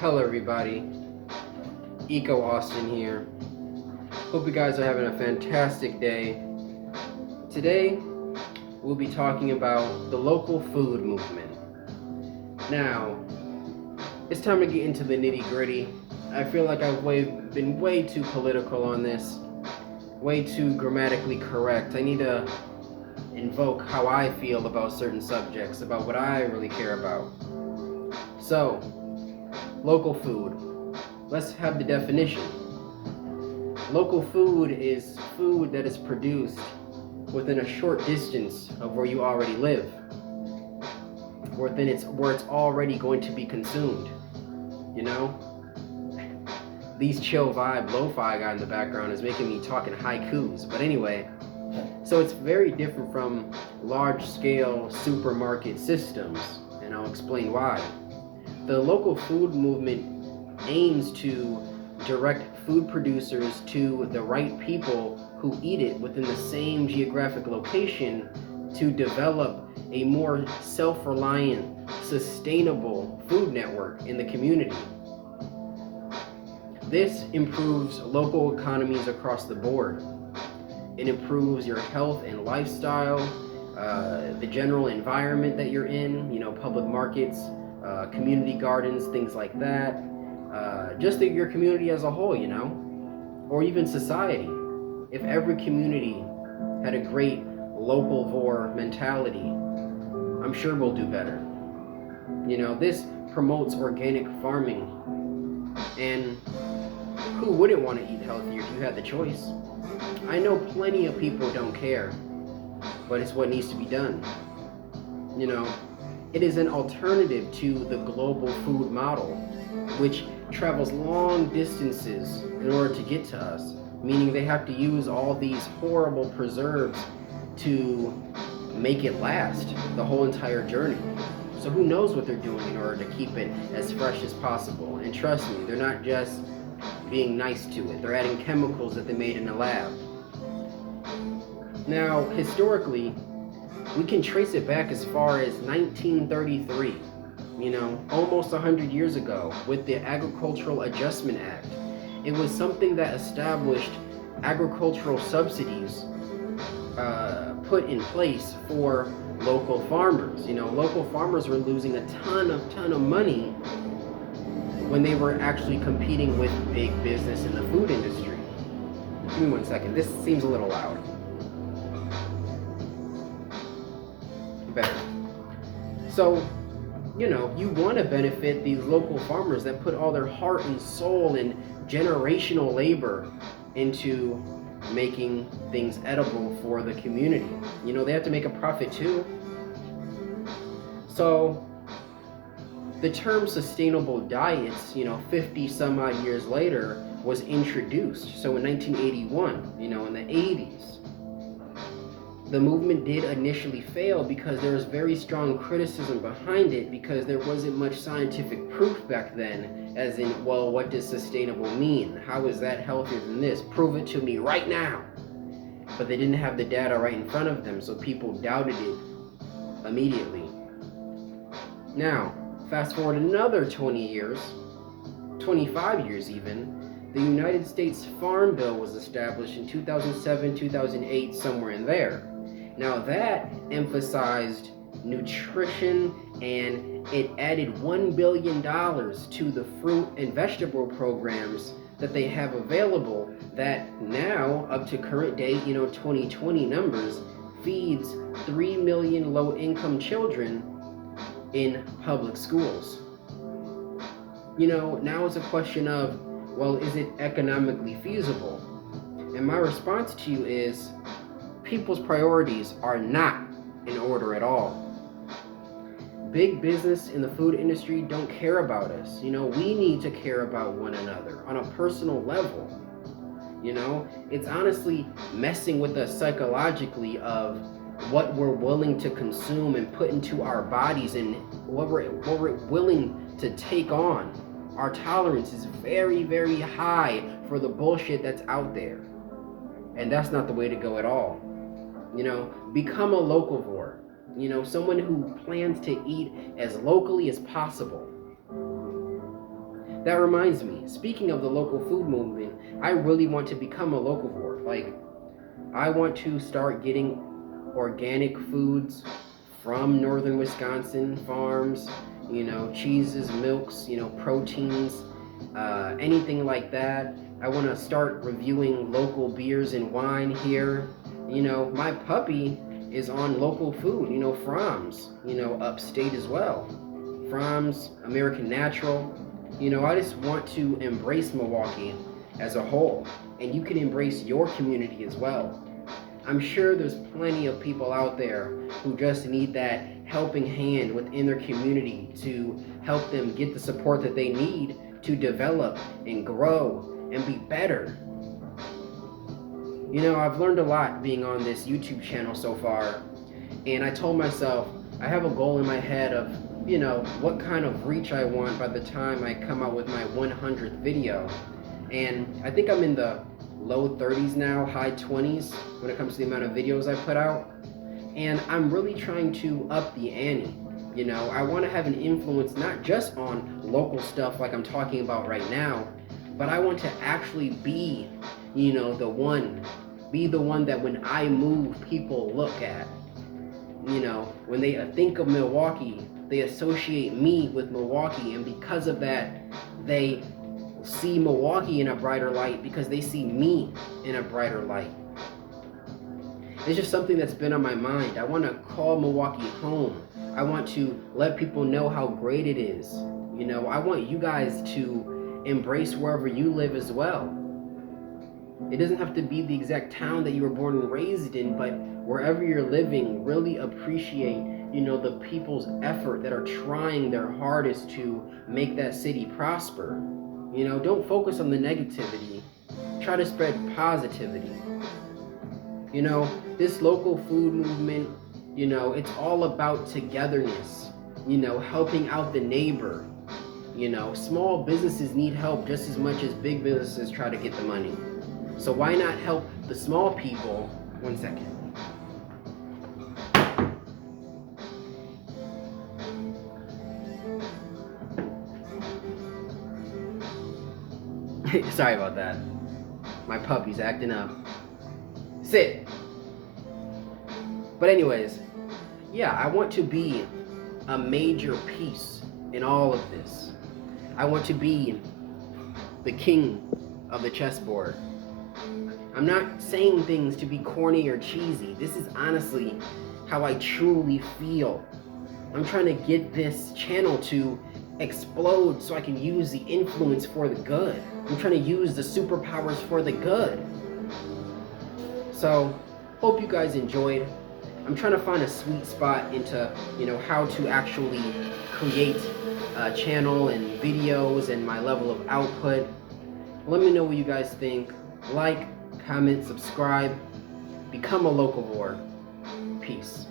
Hello, everybody. Eco Austin here. Hope you guys are having a fantastic day. Today, we'll be talking about the local food movement. Now, it's time to get into the nitty gritty. I feel like been way too political on this, way too grammatically correct. I need to invoke how I feel about certain subjects, about what I really care about. So, local food. Let's have the definition. Local food is food that is produced within a short distance of where you already live, where it's already going to be consumed. You know, these chill vibe lo-fi guy in the background is making me talking haikus. But anyway, so it's very different from large-scale supermarket systems, and I'll explain why. The local food movement aims to direct food producers to the right people who eat it within the same geographic location to develop a more self-reliant, sustainable food network in the community. This improves local economies across the board. It improves your health and lifestyle, the general environment that you're in, public markets, community gardens, things like that. Just your community as a whole, or even society. If every community had a great local vor mentality, I'm sure we'll do better. This promotes organic farming, and who wouldn't want to eat healthier if you had the choice? I know plenty of people don't care, but it's what needs to be done. You know, it is an alternative to the global food model, which travels long distances in order to get to us, meaning they have to use all these horrible preserves to make it last the whole entire journey. So who knows what they're doing in order to keep it as fresh as possible? And trust me, they're not just being nice to it. They're adding chemicals that they made in a lab. Now, historically, we can trace it back as far as 1933, almost 100 years ago, with the Agricultural Adjustment Act. It was something that established agricultural subsidies put in place for local farmers. Local farmers were losing a ton of money when they were actually competing with big business in the food industry. Give me one second. This seems a little loud. Better. So, you want to benefit these local farmers that put all their heart and soul and generational labor into making things edible for the community. They have to make a profit too. So, the term sustainable diets, 50 some odd years later, was introduced. So in 1981, in the 80s, the movement did initially fail because there was very strong criticism behind it because there wasn't much scientific proof back then, as in, well, what does sustainable mean? How is that healthier than this? Prove it to me right now. But they didn't have the data right in front of them, so people doubted it immediately. Now, fast forward another 20 years, 25 years even, the United States Farm Bill was established in 2007, 2008, somewhere in there. Now that emphasized nutrition and it added $1 billion to the fruit and vegetable programs that they have available that now, up to current day, 2020 numbers, feeds 3 million low-income children in public schools. Now it's a question of, well, is it economically feasible? And my response to you is, people's priorities are not in order at all. Big business in the food industry don't care about us. We need to care about one another on a personal level. It's honestly messing with us psychologically of what we're willing to consume and put into our bodies and what we're willing to take on. Our tolerance is very, very high for the bullshit that's out there. And that's not the way to go at all. Become a locavore. Someone who plans to eat as locally as possible. That reminds me, speaking of the local food movement, I really want to become a locavore. Like, I want to start getting organic foods from northern Wisconsin farms, cheeses, milks, proteins, anything like that. I want to start reviewing local beers and wine here. My puppy is on local food, Froms, upstate as well. Froms, American Natural. I just want to embrace Milwaukee as a whole, and you can embrace your community as well. I'm sure there's plenty of people out there who just need that helping hand within their community to help them get the support that they need to develop and grow and be better. I've learned a lot being on this YouTube channel so far, and I told myself I have a goal in my head of, what kind of reach I want by the time I come out with my 100th video. And I think I'm in the low 30s now, high 20s when it comes to the amount of videos I put out. And I'm really trying to up the ante. I want to have an influence not just on local stuff like I'm talking about right now, but I want to actually be, the one that when I move, people look at. When they think of Milwaukee, they associate me with Milwaukee, and because of that, they see Milwaukee in a brighter light because they see me in a brighter light. It's just something that's been on my mind. I want to call Milwaukee home. I want to let people know how great it is. I want you guys to embrace wherever you live as well. It doesn't have to be the exact town that you were born and raised in, but wherever you're living, really appreciate, the people's effort that are trying their hardest to make that city prosper. Don't focus on the negativity. Try to spread positivity. This local food movement, it's all about togetherness, helping out the neighbor. Small businesses need help just as much as big businesses try to get the money. So why not help the small people? One second. Sorry about that. My puppy's acting up. Sit. But anyways, yeah, I want to be a major piece in all of this. I want to be the king of the chessboard. I'm not saying things to be corny or cheesy. This is honestly how I truly feel. I'm trying to get this channel to explode so I can use the influence for the good. I'm trying to use the superpowers for the good. So, hope you guys enjoyed. I'm trying to find a sweet spot into, how to actually create a channel and videos and my level of output. Let me know what you guys think. Like, comment, subscribe, become a locavore. Peace.